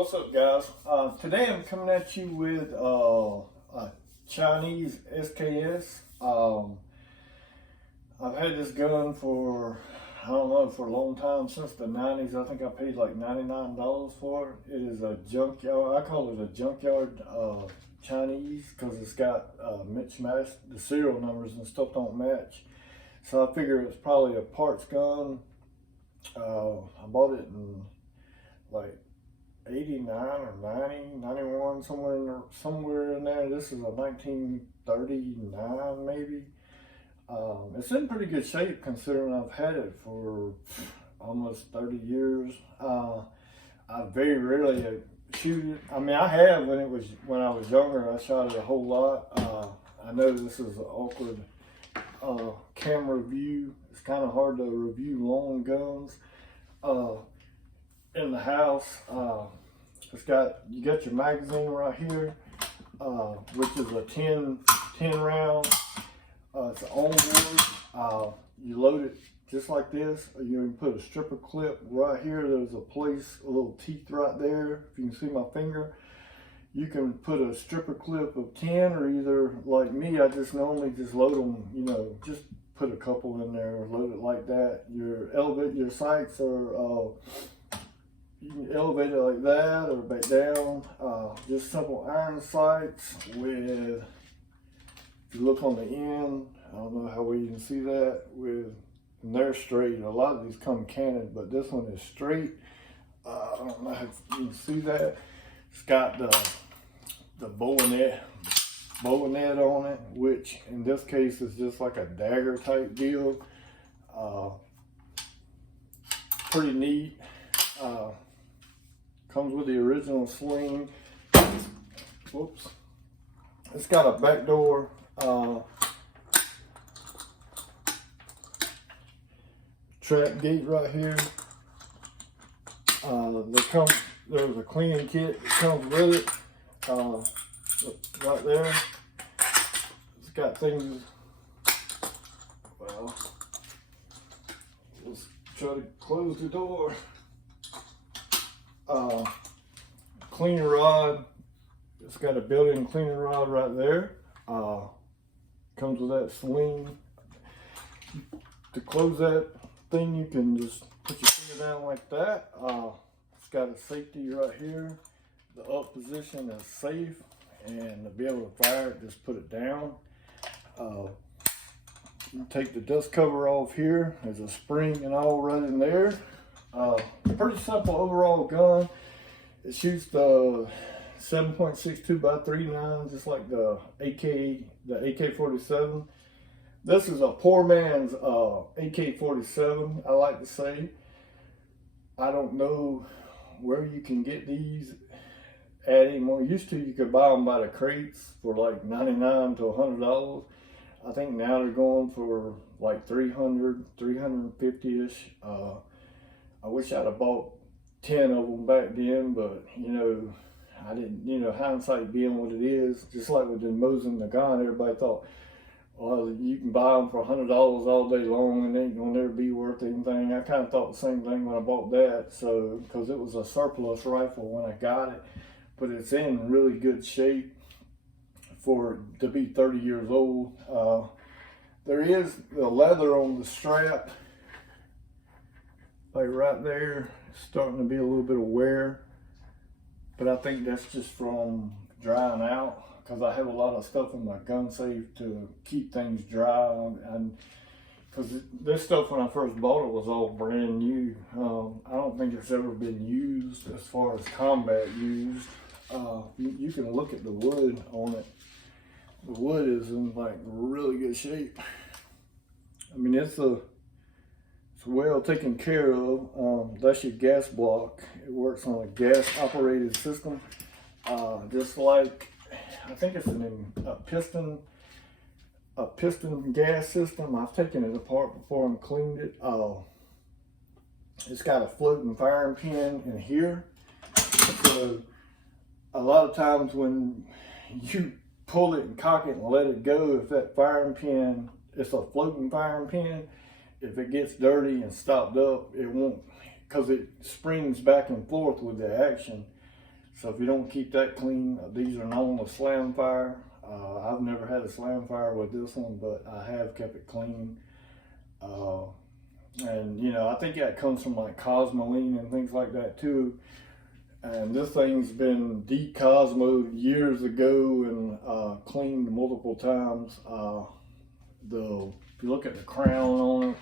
What's up, guys? Today I'm coming at you with a Chinese SKS. I've had this gun for, I don't know, for a long time, since the 90s. I think I paid like $99 for it. It is a junkyard, I call it a junkyard Chinese, because it's got mismatched, the serial numbers and stuff don't match. So I figure it's probably a parts gun. I bought it in like 89 or 90, 91, somewhere in there. This is a 1939 maybe. It's in pretty good shape considering I've had it for almost 30 years. I very rarely shoot it. I mean, I have when I was younger. I shot it a whole lot. I know this is an awkward camera view. It's kind of hard to review long guns. In the house, you got your magazine right here, which is a 10 round. It's an onboard. You load it just like this. You can put a stripper clip right here. There's a little teeth right there. If you can see my finger, you can put a stripper clip of 10, or either like me, I just normally just load them. Just put a couple in there, load it like that. Your sights are. You can elevate it like that or back down. Just simple iron sights with, if you look on the end, I don't know how well you can see that, and they're straight. A lot of these come canted, but this one is straight. I don't know if you can see that. It's got the bow and net on it, which in this case is just like a dagger type deal. Pretty neat. Comes with the original sling. Whoops. It's got a back door. Trap gate right here. There's a cleaning kit that comes with it. Right there. It's got things. Well, let's try to close the door. Cleaner rod. It's got a built-in cleaner rod right there. Comes with that sling. To close that thing, you can just put your finger down like that. It's got a safety right here. The up position is safe, and to be able to fire it, just put it down. You take the dust cover off here. There's a spring and all right in there. Pretty simple overall gun. It shoots the 7.62 by 39, just like the AK-47. This is a poor man's AK-47, I like to say. I don't know where you can get these at anymore. Used to, you could buy them by the crates for like $99 to $100. I think now they're going for like $300, $350-ish. I wish I'd have bought 10 of them back then, but I didn't. Hindsight being what it is, just like with the Mosin Nagant, everybody thought, well, you can buy them for $100 all day long and they ain't gonna never be worth anything. I kind of thought the same thing when I bought that, so because it was a surplus rifle when I got it, but it's in really good shape for it to be 30 years old. There is the leather on the strap. Like right there, starting to be a little bit of wear, but I think that's just from drying out, because I have a lot of stuff in my gun safe to keep things dry, and because this stuff when I first bought it was all brand new. I don't think it's ever been used as far as combat used. You can look at the wood on it. The wood is in like really good shape. I mean, it's well taken care of. That's your gas block. It works on a gas operated system. Just like, I think it's a piston gas system. I've taken it apart before and cleaned it. It's got a floating firing pin in here. So a lot of times when you pull it and cock it and let it go, if that firing pin, it's a floating firing pin, if it gets dirty and stopped up, it won't, because it springs back and forth with the action. So if you don't keep that clean, these are known to slam fire. I've never had a slam fire with this one, but I have kept it clean. And you know, I think that comes from like Cosmoline and things like that too. And this thing's been decosmoed years ago and cleaned multiple times. If you look at the crown on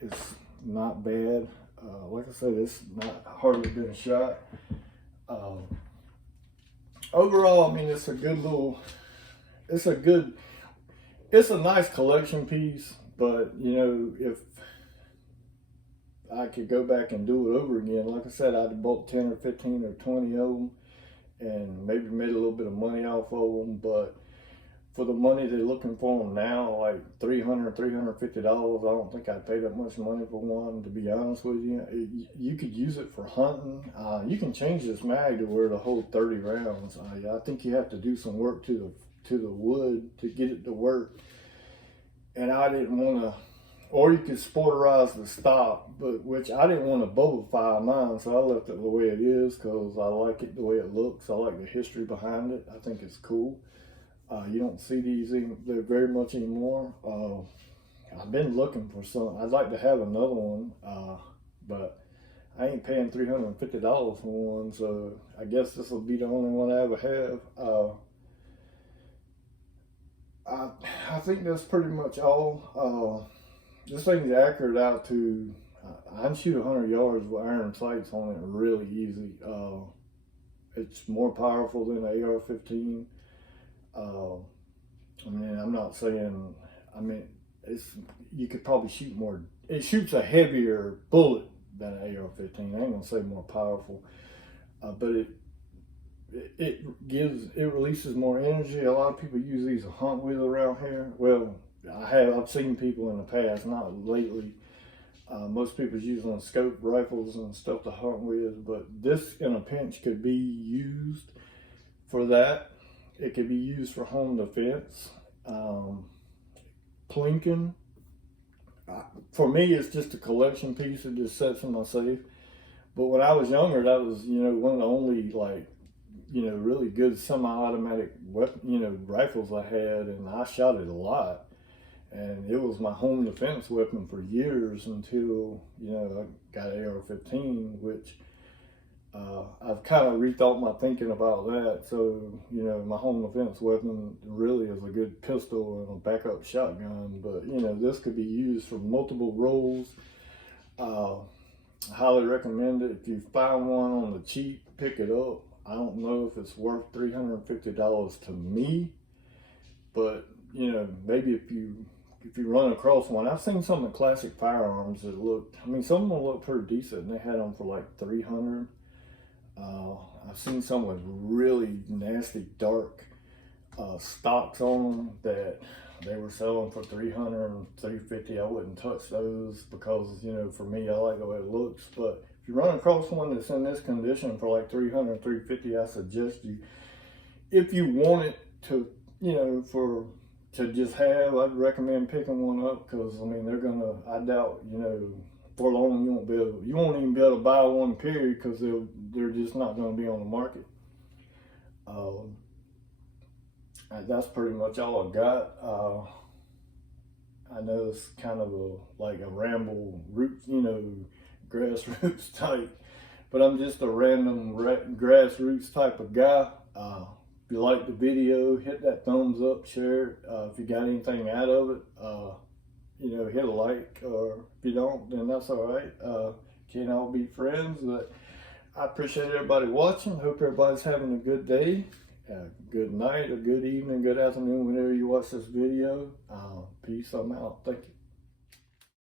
it, it's not bad. Like I said, it's not hardly been shot. Overall, I mean, it's a good little, it's a nice collection piece, but you know, if I could go back and do it over again, like I said, I'd have bought 10 or 15 or 20 of them and maybe made a little bit of money off of them, but for the money they're looking for them now, like $300, $350, I don't think I'd pay that much money for one, to be honest with you. You could use it for hunting. You can change this mag to where to hold 30 rounds. I think you have to do some work to the wood to get it to work. And I didn't want to, or you could sporterize the stock, but which I didn't want to bubble fire mine, so I left it the way it is because I like it the way it looks. I like the history behind it. I think it's cool. You don't see these very much anymore. I've been looking for some. I'd like to have another one, but I ain't paying $350 for one, so I guess this will be the only one I ever have. I think that's pretty much all. This thing's accurate out to, I can shoot 100 yards with iron sights on it really easy. It's more powerful than the AR-15. I mean, I'm not saying, I mean, you could probably shoot more. It shoots a heavier bullet than an AR-15. I ain't gonna say more powerful, but it releases more energy. A lot of people use these to hunt with around here. Well, I've seen people in the past, not lately. Most people's using scope rifles and stuff to hunt with, but this in a pinch could be used for that. It could be used for home defense. Plinking. For me, it's just a collection piece. It just sits in my safe. But when I was younger, that was, you know, one of the only, like, you know, really good semi-automatic weapon, you know, rifles I had, and I shot it a lot. And it was my home defense weapon for years until, you know, I got AR-15, which I've kind of rethought my thinking about that. So, you know, my home defense weapon really is a good pistol and a backup shotgun. But, you know, this could be used for multiple roles. I highly recommend it. If you find one on the cheap, pick it up. I don't know if it's worth $350 to me, but, you know, maybe if you run across one. I've seen some of the classic firearms that looked, I mean, some of them look pretty decent, and they had them for like $300. I've seen some with really nasty dark stocks on them that they were selling for $300 and $350. I wouldn't touch those because, you know, for me, I like the way it looks. But if you run across one that's in this condition for like $300, $350, I suggest you, if you want it to, you know, to just have, I'd recommend picking one up because, I mean, I doubt, you know, for long you won't even be able to buy one, period, because they're just not going to be on the market. That's pretty much all I got. I know it's kind of like a ramble root, you know, grassroots type, but I'm just a random grassroots type of guy. If you like the video, hit that thumbs up, share it. If you got anything out of it, you know, hit a like, or if you don't, then that's all right. Can't all be friends, but I appreciate everybody watching. Hope everybody's having a good day, good night, or good evening, good afternoon, whenever you watch this video. Peace, I'm out. Thank you.